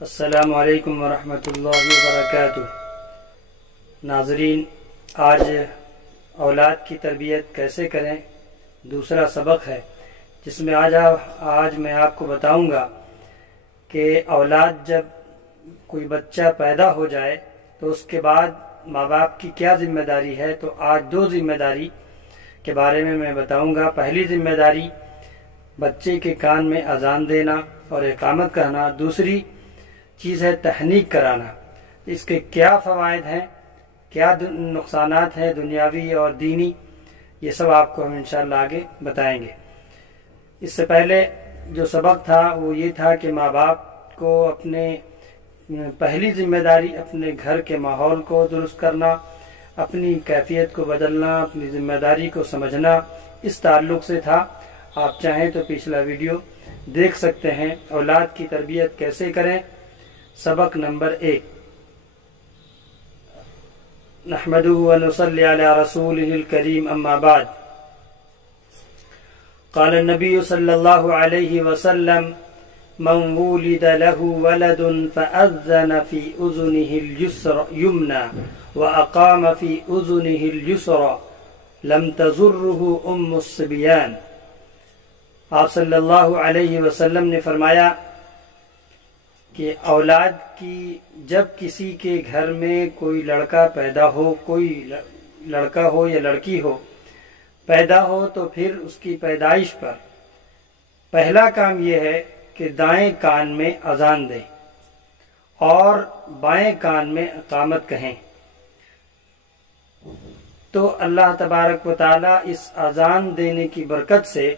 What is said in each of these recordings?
السلام علیکم ورحمۃ اللہ وبرکاتہ۔ ناظرین، آج اولاد کی تربیت کیسے کریں دوسرا سبق ہے، جس میں آج میں آپ کو بتاؤں گا کہ اولاد جب کوئی بچہ پیدا ہو جائے تو اس کے بعد ماں باپ کی کیا ذمہ داری ہے۔ تو آج دو ذمہ داری کے بارے میں بتاؤں گا۔ پہلی ذمہ داری بچے کے کان میں اذان دینا اور اقامت کرنا، دوسری چیز ہے تحنیک کرانا۔ اس کے کیا فوائد ہیں، کیا نقصانات ہیں دنیاوی اور دینی، یہ سب آپ کو ہم انشاءاللہ آگے بتائیں گے۔ اس سے پہلے جو سبق تھا وہ یہ تھا کہ ماں باپ کو اپنے پہلی ذمہ داری اپنے گھر کے ماحول کو درست کرنا، اپنی کیفیت کو بدلنا، اپنی ذمہ داری کو سمجھنا، اس تعلق سے تھا۔ آپ چاہیں تو پچھلا ویڈیو دیکھ سکتے ہیں۔ اولاد کی تربیت کیسے کریں، سبق نمبر 1۔ نحمدہ ونصلی علی رسولہ الکریم، اما بعد۔ قال النبی صلی اللہ علیہ وسلم: من ولد له ولد فأذن في أذنه اليمنى وأقام في أذنه اليسرى لم تضره أم الصبيان۔ آپ صلی اللہ علیہ وسلم نے فرمایا کہ اولاد کی جب کسی کے گھر میں کوئی لڑکا پیدا ہو، کوئی لڑکا ہو یا لڑکی ہو پیدا ہو، تو پھر اس کی پیدائش پر پہلا کام یہ ہے کہ دائیں کان میں اذان دیں اور بائیں کان میں اقامت کہیں۔ تو اللہ تبارک و تعالی اس اذان دینے کی برکت سے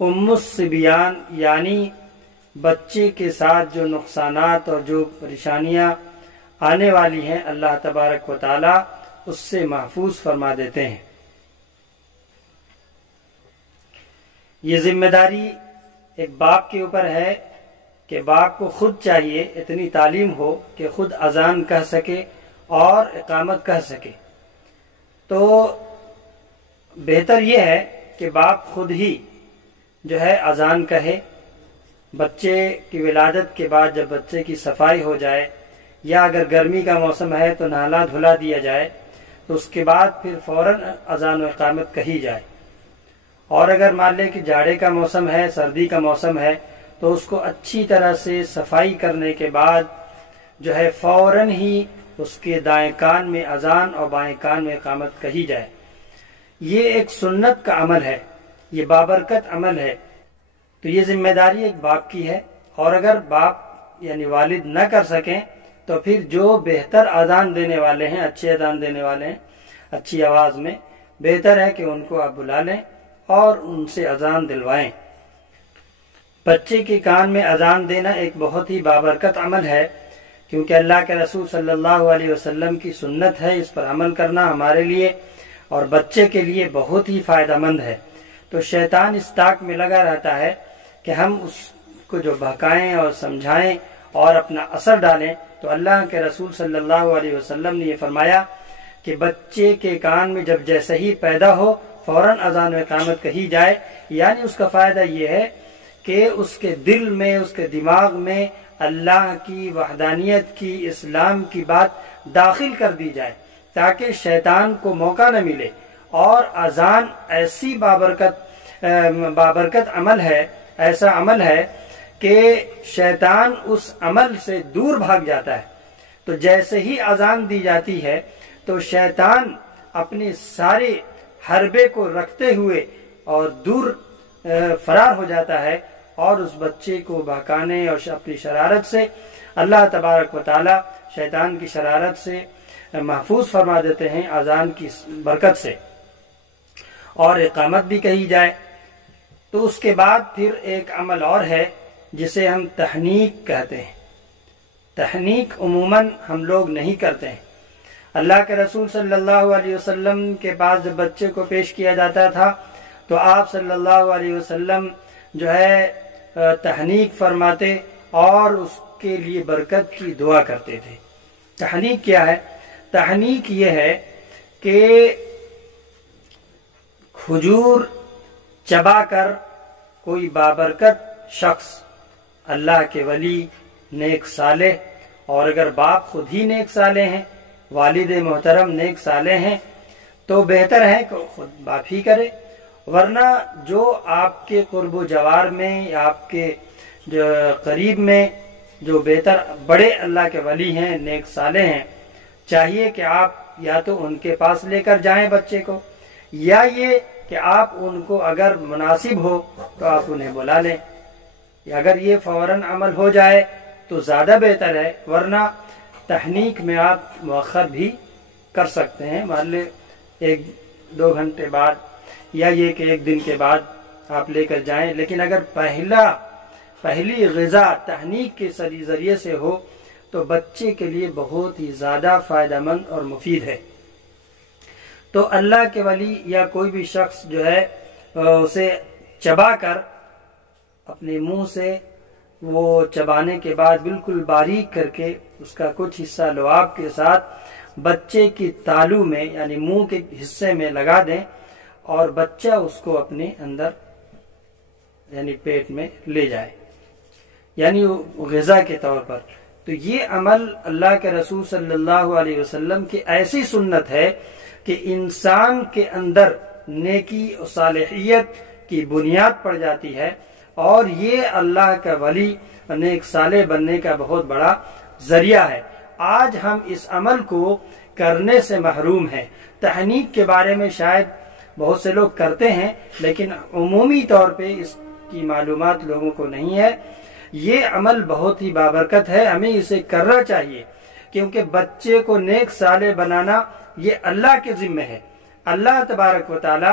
ام الصبیان یعنی بچے کے ساتھ جو نقصانات اور جو پریشانیاں آنے والی ہیں، اللہ تبارک و تعالی اس سے محفوظ فرما دیتے ہیں۔ یہ ذمہ داری ایک باپ کے اوپر ہے کہ باپ کو خود چاہیے اتنی تعلیم ہو کہ خود اذان کہہ سکے اور اقامت کہہ سکے۔ تو بہتر یہ ہے کہ باپ خود ہی جو ہے اذان کہے۔ بچے کی ولادت کے بعد جب بچے کی صفائی ہو جائے، یا اگر گرمی کا موسم ہے تو نہلا دھلا دیا جائے، تو اس کے بعد پھر فوراً اذان و اقامت کہی جائے۔ اور اگر مان لے کہ جاڑے کا موسم ہے، سردی کا موسم ہے، تو اس کو اچھی طرح سے صفائی کرنے کے بعد جو ہے فوراً ہی اس کے دائیں کان میں اذان اور بائیں کان میں اقامت کہی جائے۔ یہ ایک سنت کا عمل ہے، یہ بابرکت عمل ہے۔ تو یہ ذمہ داری ایک باپ کی ہے، اور اگر باپ یعنی والد نہ کر سکیں تو پھر جو بہتر اذان دینے والے ہیں، اچھے اذان دینے والے ہیں اچھی آواز میں، بہتر ہے کہ ان کو آپ بلا لیں اور ان سے اذان دلوائیں۔ بچے کے کان میں اذان دینا ایک بہت ہی بابرکت عمل ہے، کیونکہ اللہ کے رسول صلی اللہ علیہ وسلم کی سنت ہے۔ اس پر عمل کرنا ہمارے لیے اور بچے کے لیے بہت ہی فائدہ مند ہے۔ تو شیطان اس طاق میں لگا رہتا ہے کہ ہم اس کو جو بہکائیں اور سمجھائیں اور اپنا اثر ڈالیں۔ تو اللہ کے رسول صلی اللہ علیہ وسلم نے یہ فرمایا کہ بچے کے کان میں جب جیسے ہی پیدا ہو فوراً اذان و اقامت کہی جائے، یعنی اس کا فائدہ یہ ہے کہ اس کے دل میں، اس کے دماغ میں اللہ کی وحدانیت کی، اسلام کی بات داخل کر دی جائے، تاکہ شیطان کو موقع نہ ملے۔ اور اذان ایسی بابرکت عمل ہے، ایسا عمل ہے کہ شیطان اس عمل سے دور بھاگ جاتا ہے۔ تو جیسے ہی اذان دی جاتی ہے تو شیطان اپنے سارے حربے کو رکھتے ہوئے اور دور فرار ہو جاتا ہے، اور اس بچے کو بہکانے اور اپنی شرارت سے اللہ تبارک و تعالی شیطان کی شرارت سے محفوظ فرما دیتے ہیں اذان کی برکت سے۔ اور اقامت بھی کہی جائے۔ تو اس کے بعد پھر ایک عمل اور ہے جسے ہم تحنیک کہتے ہیں۔ تحنیک عموماً ہم لوگ نہیں کرتے ہیں۔ اللہ کے رسول صلی اللہ علیہ وسلم کے پاس جب بچے کو پیش کیا جاتا تھا تو آپ صلی اللہ علیہ وسلم جو ہے تحنیک فرماتے اور اس کے لیے برکت کی دعا کرتے تھے۔ تحنیک کیا ہے؟ تحنیک یہ ہے کہ کھجور چبا کر کوئی بابرکت شخص، اللہ کے ولی نیک صالح، اور اگر باپ خود ہی نیک صالح ہیں، والد محترم نیک صالح ہیں، تو بہتر ہے کہ خود باپ ہی کرے، ورنہ جو آپ کے قرب و جوار میں یا آپ کے جو قریب میں جو بہتر بڑے اللہ کے ولی ہیں، نیک صالح ہیں، چاہیے کہ آپ یا تو ان کے پاس لے کر جائیں بچے کو، یا یہ کہ آپ ان کو اگر مناسب ہو تو آپ انہیں بلا لیں۔ اگر یہ فوراً عمل ہو جائے تو زیادہ بہتر ہے، ورنہ تحنیک میں آپ مؤخر بھی کر سکتے ہیں، مان لیں 1-2 گھنٹے بعد، یا یہ کہ 1 دن کے بعد آپ لے کر جائیں، لیکن اگر پہلی غذا تحنیک کے ذریعے سے ہو تو بچے کے لیے بہت ہی زیادہ فائدہ مند اور مفید ہے۔ تو اللہ کے ولی یا کوئی بھی شخص جو ہے اسے چبا کر اپنے منہ سے، وہ چبانے کے بعد بالکل باریک کر کے اس کا کچھ حصہ لعاب کے ساتھ بچے کی تالو میں یعنی منہ کے حصے میں لگا دیں، اور بچہ اس کو اپنے اندر یعنی پیٹ میں لے جائے، یعنی غذا کے طور پر۔ تو یہ عمل اللہ کے رسول صلی اللہ علیہ وسلم کی ایسی سنت ہے کہ انسان کے اندر نیکی و صالحیت کی بنیاد پڑ جاتی ہے، اور یہ اللہ کا ولی اور نیک صالح بننے کا بہت بڑا ذریعہ ہے۔ آج ہم اس عمل کو کرنے سے محروم ہیں۔ تحنیک کے بارے میں شاید بہت سے لوگ کرتے ہیں، لیکن عمومی طور پہ اس کی معلومات لوگوں کو نہیں ہے۔ یہ عمل بہت ہی بابرکت ہے، ہمیں اسے کرنا چاہیے، کیونکہ بچے کو نیک صالح بنانا یہ اللہ کے ذمہ ہے۔ اللہ تبارک و تعالی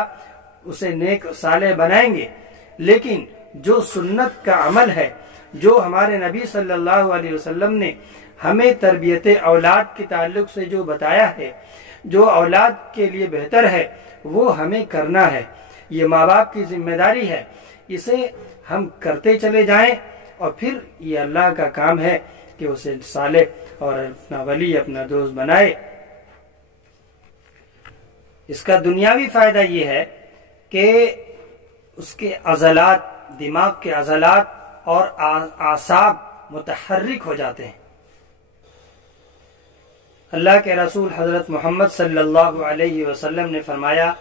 اسے نیک صالح بنائیں گے، لیکن جو سنت کا عمل ہے، جو ہمارے نبی صلی اللہ علیہ وسلم نے ہمیں تربیت اولاد کے تعلق سے جو بتایا ہے، جو اولاد کے لیے بہتر ہے، وہ ہمیں کرنا ہے۔ یہ ماں باپ کی ذمہ داری ہے، اسے ہم کرتے چلے جائیں، اور پھر یہ اللہ کا کام ہے کہ اسے صالح اور اپنا ولی، اپنا دوست بنائے۔ اس کا دنیاوی فائدہ یہ ہے کہ اس کے عضلات، دماغ کے عضلات اور اعصاب متحرک ہو جاتے ہیں۔ اللہ کے رسول حضرت محمد صلی اللہ علیہ وسلم نے فرمایا،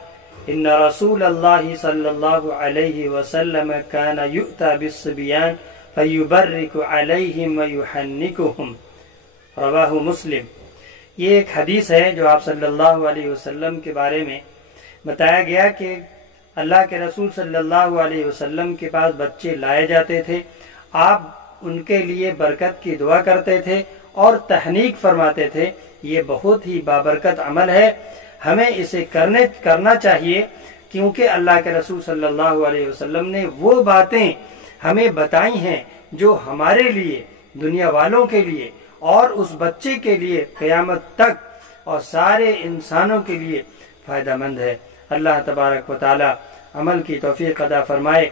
ان رسول اللہ صلی اللہ علیہ وسلم کان یؤتی بالصبیان فیبرک علیہم ویحنکہم، رواہ مسلم۔ یہ ایک حدیث ہے جو آپ صلی اللہ علیہ وسلم کے بارے میں بتایا گیا کہ اللہ کے رسول صلی اللہ علیہ وسلم کے پاس بچے لائے جاتے تھے، آپ ان کے لیے برکت کی دعا کرتے تھے اور تحنیک فرماتے تھے۔ یہ بہت ہی بابرکت عمل ہے، ہمیں اسے کرنا چاہیے، کیونکہ اللہ کے رسول صلی اللہ علیہ وسلم نے وہ باتیں ہمیں بتائی ہیں جو ہمارے لیے، دنیا والوں کے لیے اور اس بچے کے لیے قیامت تک اور سارے انسانوں کے لیے فائدہ مند ہے۔ اللہ تبارک و تعالی عمل کی توفیق عطا فرمائے۔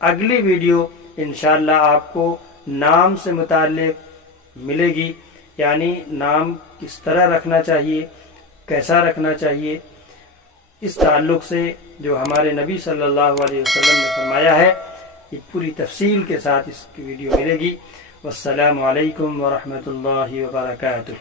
اگلی ویڈیو انشاءاللہ آپ کو نام سے متعلق ملے گی، یعنی نام کس طرح رکھنا چاہیے، کیسا رکھنا چاہیے، اس تعلق سے جو ہمارے نبی صلی اللہ علیہ وسلم نے فرمایا ہے، یہ پوری تفصیل کے ساتھ اس کی ویڈیو ملے گی۔ والسلام علیکم ورحمۃ اللہ وبرکاتہ۔